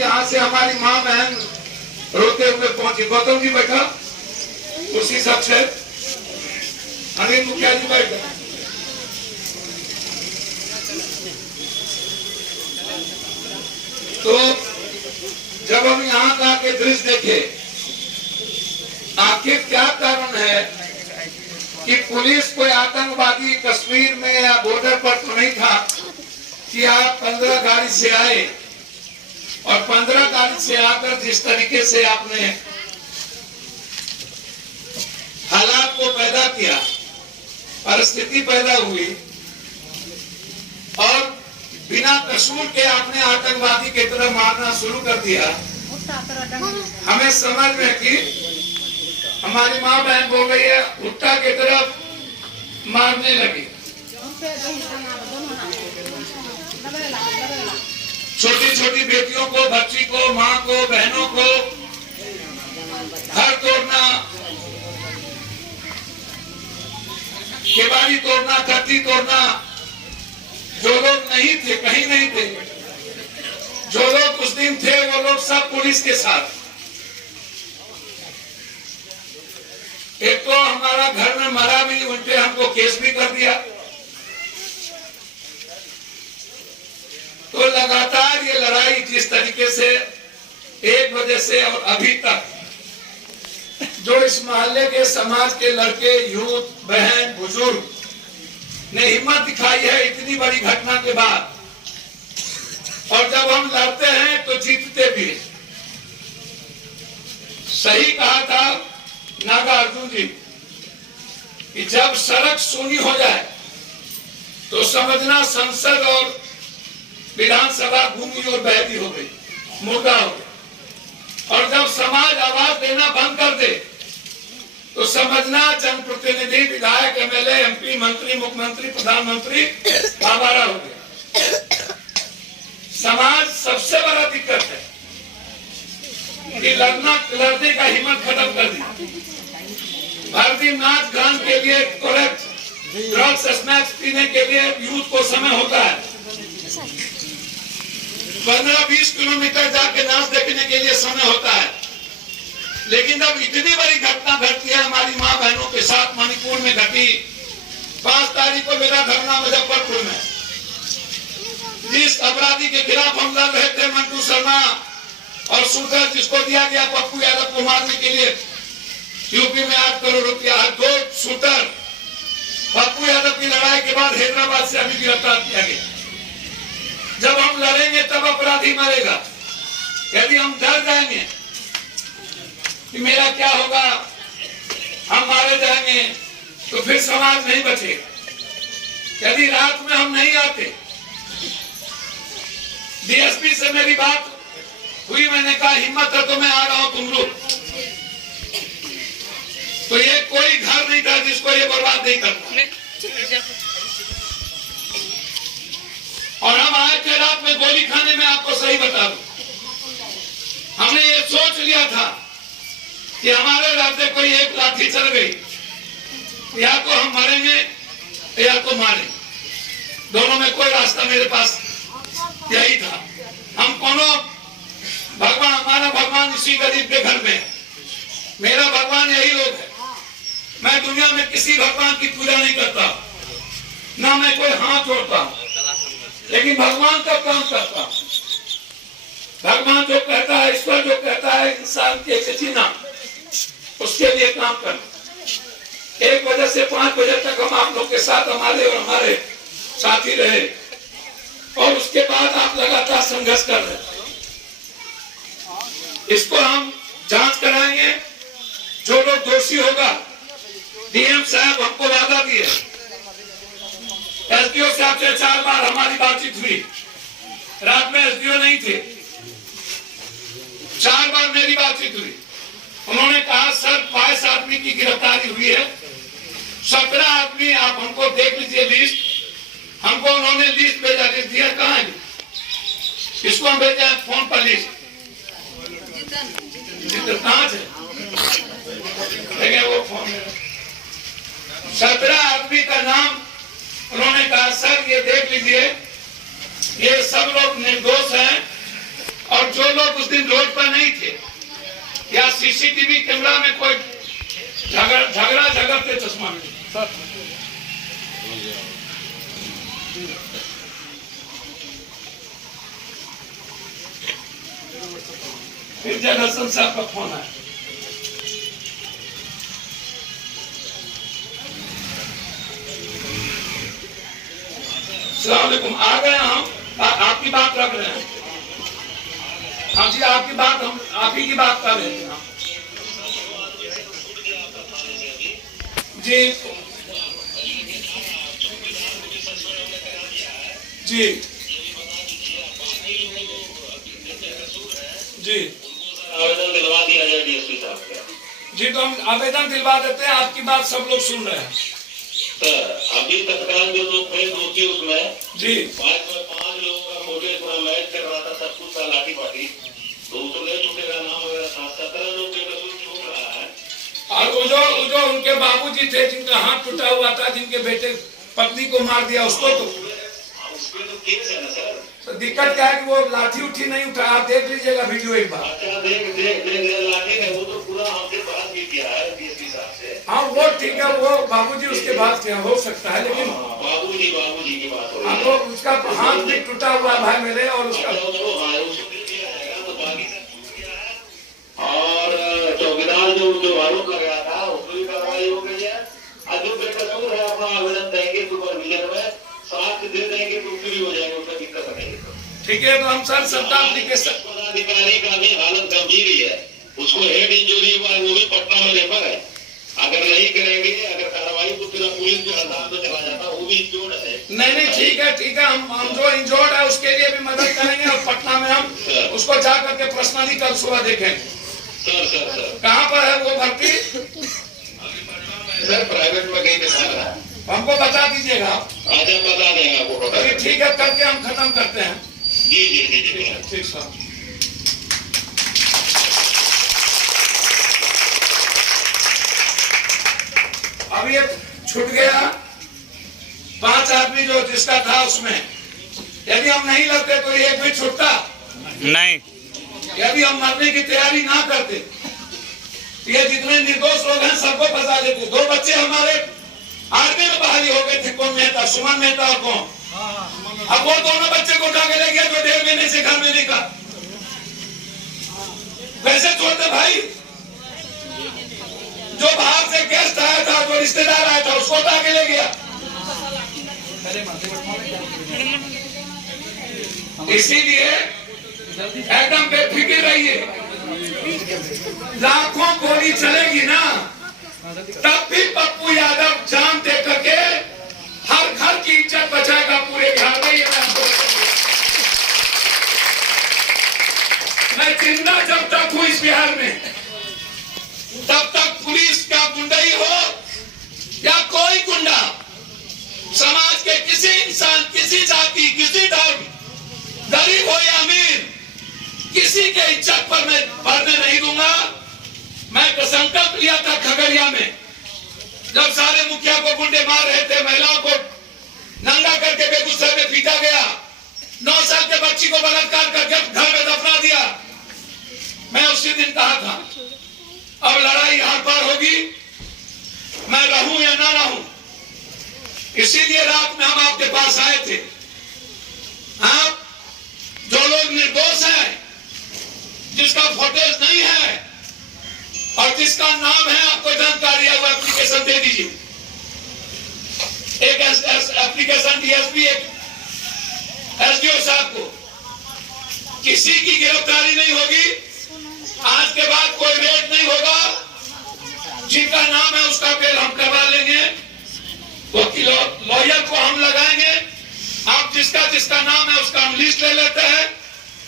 यहाँ से हमारी माँ बहन रोते हुए पहुंची। गौतम जी बैठा उसी सब से, अनिल मुखिया जी बैठे। तो जब हम यहाँ का के दृश्य देखे, आखिर क्या कारण है कि पुलिस कोई आतंकवादी कश्मीर में या बॉर्डर पर तो नहीं था कि आप 15 गाड़ी से आए और 15 गाड़ी से आकर जिस तरीके से आपने हालात को पैदा किया, परिस्थिति पैदा हुई और बिना कसूर के आपने आतंकवादी की तरफ मारना शुरू कर दिया। हमें समझ में कि हमारी माँ बहन बोल रही है भुट्टा की तरफ मारने लगी। छोटी छोटी बेटियों को, बच्ची को, माँ को, बहनों को घर तोड़ना, केवाड़ी तोड़ना, कत्ती तोड़ना। जो लोग नहीं थे, कहीं नहीं थे, जो लोग उस दिन थे वो लोग सब पुलिस के साथ। एक तो हमारा घर में मरा भी, उनपे हमको केस भी कर दिया। तो लगातार ये लड़ाई जिस तरीके से 1 बजे से और अभी तक जो इस मोहल्ले के समाज के लड़के, यूथ, बहन, बुजुर्ग ने हिम्मत दिखाई है इतनी बड़ी घटना के बाद, और जब हम लड़ते हैं तो जीतते भी। सही कहा था नागार्जुन जी कि जब सड़क सूनी हो जाए तो समझना संसद और विधानसभा भूमि और बहती हो गई, मुर्दा हो गई। और जब समाज आवाज देना बंद कर दे तो समझना जनप्रतिनिधि, विधायक, एमएलए, एमपी, मंत्री, मुख्यमंत्री, प्रधानमंत्री आवारा हो गया। समाज सबसे बड़ा दिक्कत है कि लड़ने का हिम्मत खत्म कर दी। हर दिन नाच गान के लिए, करेक्ट ड्रग्स स्नैक्स पीने के लिए यूथ को समय होता है। 15-20 किलोमीटर जाके नाच देखने के लिए समय होता है। लेकिन जब इतनी बड़ी घटना घटती है, हमारी माँ बहनों के साथ मणिपुर में घटी। 5 तारीख को मेरा धरना मुजफ्फरपुर में, जिस अपराधी के खिलाफ हम लड़ रहे थे, मंटू शर्मा और शूटर जिसको दिया गया पप्पू यादव को मारने के लिए, यूपी में 8 करोड़ रुपया, 2 शूटर पप्पू यादव की लड़ाई के बाद हैदराबाद से अभी गिरफ्तार किया गया। जब हम लड़ेंगे तब अपराधी मरेगा। यदि हम डर जाएंगे कि मेरा क्या होगा, हम मारे जाएंगे, तो फिर समाज नहीं बचेगा। यदि रात में हम नहीं आते, डीएसपी से मेरी बात हुई, मैंने कहा हिम्मत है तो मैं आ रहा हूं, तुम लोग। तो ये कोई घर नहीं था जिसको ये बर्बाद नहीं करता। और हम आए थे रात में गोली खाने में, आपको सही बता दूं, हमने ये सोच लिया था कि हमारे रास्ते कोई एक लाठी चल गई, या तो हम मरेंगे या तो मारेंगे, दोनों में कोई रास्ता मेरे पास यही था। हम कोनो भगवान, हमारा भगवान इसी गरीब के घर में है, मेरा भगवान यही लोग है। मैं दुनिया में किसी भगवान की पूजा नहीं करता, ना मैं कोई हाथ जोड़ता, लेकिन भगवान का काम करता। भगवान जो कहता है, ईश्वर जो कहता है, इंसान के जीना, उसके लिए काम करना। 1 बजे से 5 बजे तक हम आप लोग के साथ, हमारे और हमारे साथी रहे, और उसके बाद आप लगातार संघर्ष कर रहे। इसको हम जांच कराएंगे। जो लोग दोषी होगा, डीएम साहब हमको वादा दिए, एसडीओ साहब से 4 बार हमारी बातचीत हुई। रात में एसडीओ नहीं थे, 4 बार मेरी बातचीत हुई। उन्होंने कहा सर 22 आदमी की गिरफ्तारी हुई है, 17 आदमी आप हमको देख लीजिए लिस्ट। हमको उन्होंने लिस्ट भेजा, लिस्ट दिया कहाँ है, इसको हम भेजा है फोन पर लिस्ट, कहाँ है वो फोन। 17 आदमी का नाम उन्होंने कहा सर ये देख लीजिए, ये सब लोग निर्दोष हैं, और जो लोग उस दिन रोड पर नहीं थे या सीसीटीवी कैमरा में कोई झगड़ा झगड़ते चश्मा में फिर जगदर्शन साहब का फोन आया। अस्सलामुअलैकुम, आ गए हम, आपकी बात रख रहे हैं। हाँ जी, आपकी बात हम आप ही की बात कर रहे थे हम। जी जी जी आवेदन दिलवा दिया जाए डीएसपी साहब का। जी, तो हम आवेदन दिलवा देते हैं, आपकी बात सब लोग सुन रहे हैं। अभी तत्काल जो लोग थे दोषी उसमें जी 5 लोगों का फोटो पूरा मैच कर रहा था, सब कुछ था लाठी पाठी, तो उसको ले चुकेगा नाम वगैरह 17 लोग बेकसूर छूट रहा है। और वो जो उनके बाबूजी थे जिनका हाथ टूटा हुआ था, जिनके बेटे पत्नी को मार दिया, उसको तो उसके तो केस है ना सर। तो दिक्कत क्या है कि वो लाठी उठी नहीं उठा। आप देख लीजिएगा वीडियो एक बार। अच्छा देख लाठी है, वो तो पूरा हमसे बात भी किया है डीएसपी साहब से। हाँ वो ठीक है, वो बाबूजी उसके बाद से हो सकता है, लेकिन बाबूजी की बात हो रही है। वो उसका हाथ भी टूटा हुआ भाई मेरे, और उसका और चौकीदार जो आरोप लगाया था उसको भी कार्रवाई हो गई है। आज जो बेकसूर है अपना आवेदन देंगे सुपरविजन में, साथ दे देंगे तो फ्री हो जाएंगे, उसका दिक्कत नहीं है। ठीक है, तो हम सर सबका एप्लीकेशन पदाधिकारी का भी हालत गंभीर ही है, उसको हेड इंजरी हुआ है, वो भी पटना में रेफर है। अगर नहीं करेंगे, अगर कार्रवाई तो फिर पुलिस के हाथ में चला जाता, वो भी इंजोर्ड है। नहीं ठीक है, हम जो इंजोर्ड है उसके लिए भी मदद करेंगे, और पटना में हम उसको जा करके पर्सनली कल सुबह देखेंगे। सर कहाँ पर है वो भर्ती? सर प्राइवेट में कहीं दिखा रहा है, हमको बता दीजिएगा। अच्छा बता देंगे आपको। ठीक है, करके हम खत्म करते हैं। जी ठीक सर। अब ये छूट गया 5 आदमी जो जिसका था उसमें, यदि हम नहीं लगते तो एक भी छूटता नहीं। यदि हम मरने की तैयारी ना करते, ये जितने निर्दोष लोग हैं सबको फंसा देते। 2 बच्चे हमारे आर्मी में बहाली हो गए थे, कौन मेहता, सुमन मेहता और कौन, अब वो दोनों बच्चे को उठा के ले गया जो 1.5 महीने से घर में नहीं का। वैसे छोड़ते भाई, जो बाहर से गेस्ट आया था, जो रिश्तेदार आया था, उसको उठा के ले गया। इसीलिए एकदम बेफिक्र रहिए। लाखों गोली चलेगी ना, तब भी पप्पू यादव जान दे करके हर घर की इज्जत बचाएगा पूरे बिहार में। ये मैं जिंदा जब तक हूं इस बिहार में, तब तक पुलिस का गुंडाई हो या कोई गुंडा, समाज के किसी इंसान, किसी जाति, किसी धर्म, गरीब हो या अमीर, किसी के इज्जत पर मैं बढ़ने नहीं दूंगा। मैं संकल्प लिया था खगड़िया में, जब सारे मुखिया को गुंडे मार रहे थे, महिलाओं को नंगा करके बेगूसराय में पीटा गया, 9 साल के बच्ची को बलात्कार करके घर में दफना दिया। मैं उसी दिन कहा था अब लड़ाई यहाँ पर होगी, मैं रहूं या ना रहूं। इसीलिए रात में हम आपके पास आए थे। आप जो लोग निर्दोष हैं, जिसका फुटेज नहीं है और जिसका नाम है, आपको जानकारी है, वो एप्लीकेशन दे दीजिए। एक एप्लीकेशन डीएसपी, एक एसडीओ साहब को। किसी की गिरफ्तारी नहीं होगी, आज के बाद कोई रेड नहीं होगा। जिनका नाम है उसका बेल हम करवा लेंगे, वकील लॉयर को हम लगाएंगे। आप जिसका नाम है उसका हम लिस्ट ले लेते हैं,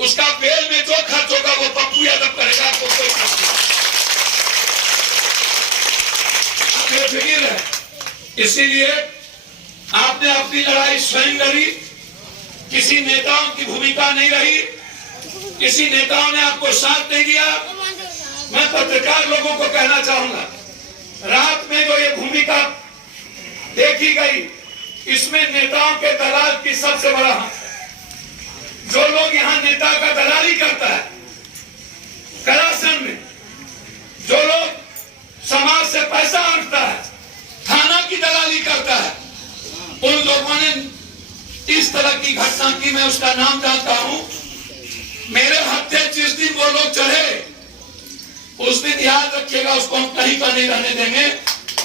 उसका बेल में जो खर्च होगा वो पप्पू यादव करेगा, आपको कोई खर्च नहीं है। इसीलिए आपने अपनी लड़ाई स्वयं लड़ी, किसी नेताओं की भूमिका नहीं रही, किसी नेताओं ने आपको साथ नहीं दिया। मैं पत्रकार लोगों को कहना चाहूंगा, रात में जो ये भूमिका देखी गई, इसमें नेताओं के दलाल की सबसे बड़ा हाथ है। जो लोग यहाँ नेता का दलाली करता है, लोगों ने इस तरह की घटना की, मैं उसका नाम जानता हूं। मेरे हत्थे जिस दिन वो लोग चढ़े, उस दिन याद रखिएगा, उसको हम कहीं पर नहीं रहने देंगे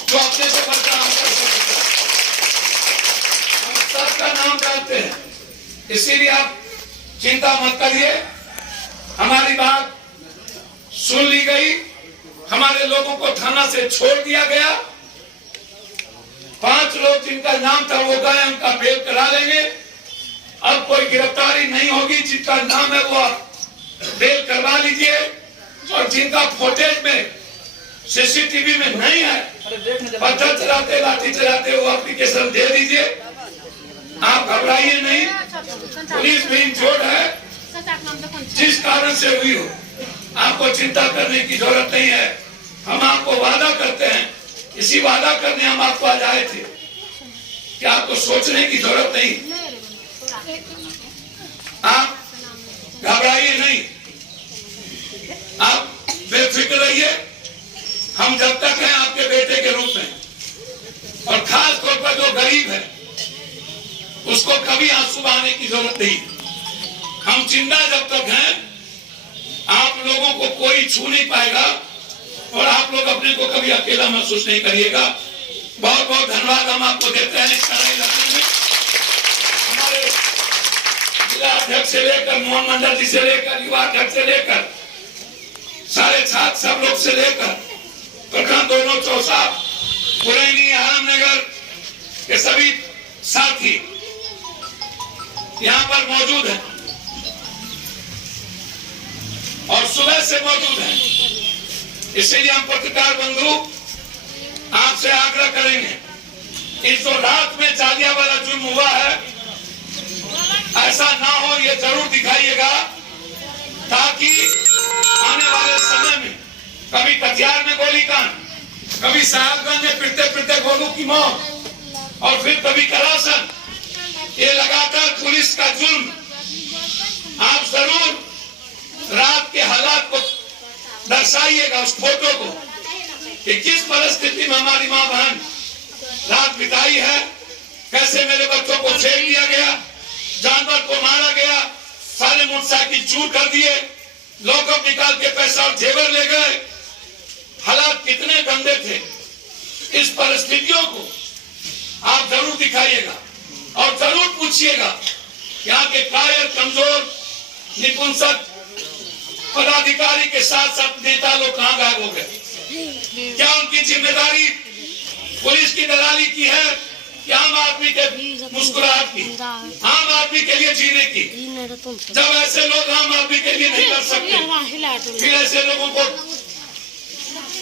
जो अपने से बढ़कर हम सबका नाम जानते हैं। इसीलिए आप चिंता मत करिए, हमारी बात सुन ली गई, हमारे लोगों को थाना से छोड़ दिया गया। 5 लोग जिनका नाम था वो गए, उनका बेल करा लेंगे। अब कोई गिरफ्तारी नहीं होगी, जिनका नाम है वो आप बेल करवा लीजिए, और जिनका फुटेज में सीसीटीवी में नहीं है, पत्थर चलाते लाठी चलाते वो एप्लीकेशन दे दीजिए। आप घबराइए नहीं, पुलिस भी इंजोर्ड है, जिस कारण से हुई हो आपको चिंता करने की जरूरत नहीं है। हम आपको वादा करते हैं, इसी वादा करने हम आपको आज आए थे कि आपको सोचने की जरूरत नहीं, आप घबराइए नहीं, आप बेफिक्र रहिए। हम जब तक हैं आपके बेटे के रूप में, और खास तौर पर जो गरीब है उसको कभी आंसू बहाने की जरूरत नहीं। हम जिंदा जब तक हैं आप लोगों को कोई छू नहीं पाएगा, और आप लोग अपने को कभी अकेला महसूस नहीं करिएगा। बहुत बहुत धन्यवाद हम आपको देते हैं। इस तरह इलाके में हमारे जिला अध्यक्ष से लेकर, मोहन मंडल जी से लेकर, युवा अध्यक्ष से लेकर, सारे छात्र सब लोग से लेकर, प्रखंड दोनों चौसा, पुरैनी, आरामनगर के सभी साथी यहाँ पर मौजूद हैं और सुबह से मौजूद हैं। इसलिए हम पत्रकार बंधु आपसे आग्रह करेंगे, इस जो रात में जालियांवाला जुर्म हुआ है, ऐसा ना हो ये जरूर दिखाइएगा, ताकि आने वाले समय में कभी कटिहार में गोलीकांड, कभी साहेबगंज में फिरते फिरते गोलू की मौत, और फिर कभी करासन, ये लगातार पुलिस का जुर्म। आप जरूर रात के हालात को दर्शाइएगा, उस फोटो को, कि किस परिस्थिति में हमारी माँ बहन रात बिताई है, कैसे मेरे बच्चों को फेंक दिया गया, जानवर को मारा गया, सारे मोटरसाइकिल चूर कर दिए, लॉकअप निकाल के पैसा और जेवर ले गए। हालात कितने गंदे थे। इस परिस्थितियों को आप जरूर दिखाइएगा और जरूर पूछिएगा, यहाँ के कायर, कमजोर, निपुंसक पदाधिकारी के साथ साथ नेता लोग कहाँ गायब हो गए? क्या उनकी जिम्मेदारी पुलिस की दलाली की है कि आम आदमी के मुस्कुराहट की, आम आदमी के लिए जीने की? जब ऐसे लोग आम आदमी के लिए नहीं कर सकते, फिर ऐसे लोगों को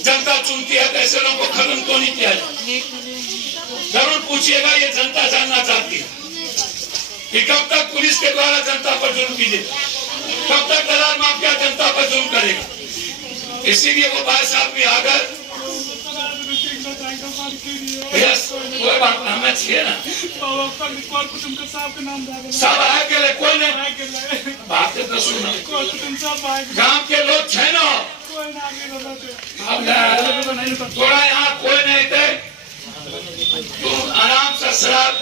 जनता चुनती है, तो ऐसे लोगों को खत्म तो नहीं किया जाए। जरूर पूछिएगा, ये जनता जानना चाहती है कि कब तक पुलिस के द्वारा जनता पर जुल्म कीजिएगा, कब तक दलाल माफिया जनता पर जुल्म करेगा। इसीलिए वो भाई साहब भी आ गए। कोई बात ना, हमें छिए ना सब आए के कोई नहीं बात तो सुनो, गांव के लोग छे ना, थोड़ा यहाँ कोई नहीं थे, तुम आराम से शराब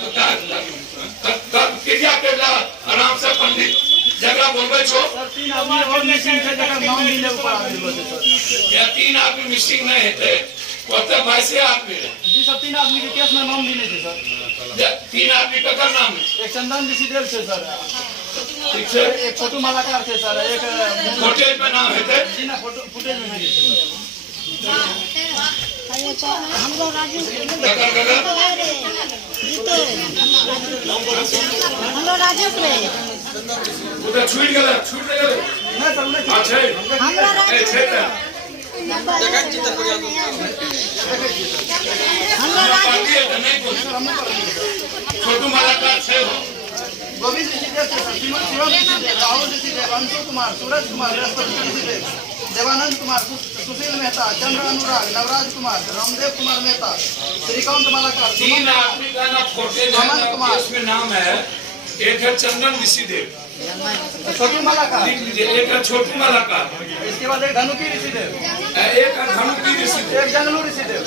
क्रिया कर ला, आराम से पंडित जगह बोलबे छो। 3 आदमी मिसिंग नहीं थे, वैसे आदमी जी सर 3 आदमी के केस में नाम मिले थे सर। 3 आदमी का क्या नाम है? एक चंदन ऋषिदेव थे सर, ठीक है, एक छोटू मालाकार थे सर, एक फुटेज में नाम है जी ना फुटेज में है। हमरो राजू उधर छूट गया ना सर उन्हें अच्छा हमरा ए छेता पार्टी है नहीं बोल छोटू मालाकार छे हो गोविंद ऋषिदेव थे सर, शिवम ऋषिदेव, राहुल ऋषिदेव, अंशु कुमार, सूरज कुमार, बृहस्पति ऋषिदेव, देवानंद कुमार, सुशील मेहता, चंद्र अनुराग, नवराज कुमार, रामदेव कुमार मेहता, श्रीकांत मालाकार, 3 आदमी का ना फुटेज है, इसमें नाम है, एक है चंदन ऋषिदेव, छोटू मालाकार, लिख लीजिए, एक है छोटू मालाकार, इसके बाद एक धनुकी ऋषिदेव, एक है धनुकी ऋषिदेव, एक जंगलू ऋषिदेव,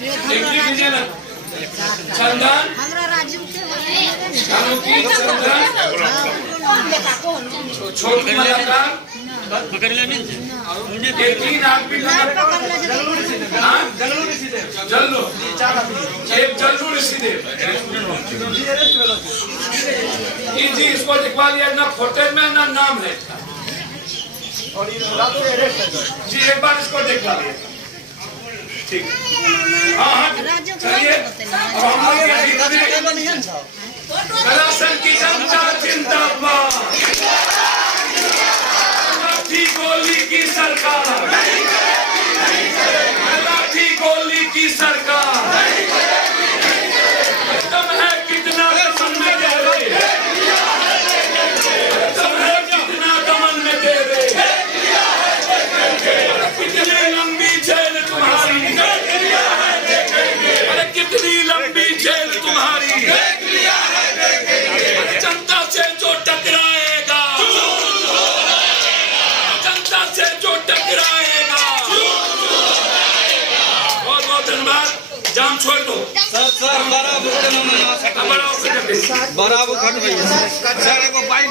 लिख लीजिए ना, चंदन हमरा राजू के रानू की चंदन छोटू मलाकार ये तीन आदमी हाँ जल्लू एक जल्लू ऋषिदेव जी इसको लिखवा लिया ना फोटो में ना नाम है और ये रात से अरेस्ट है सर। जी एक बार इसको देखा लिया ठीक हाँ चलिए अब हम लोग करासन की जनता जिंदाबाद लाठी गोली की सरकार लाठी गोली की सरकार तुम है कितना दमन में दे रहे तुम है कितना दमन में दे रहे कितनी लंबी जेल तुम्हारी अरे कितनी लंबी जेल तुम्हारी जनता से जो टकराएगा जनता से जो टकराएगा बहुत बहुत धन्यवाद जाम छोड़ दो सर बराबर खट भैया सर को बाइक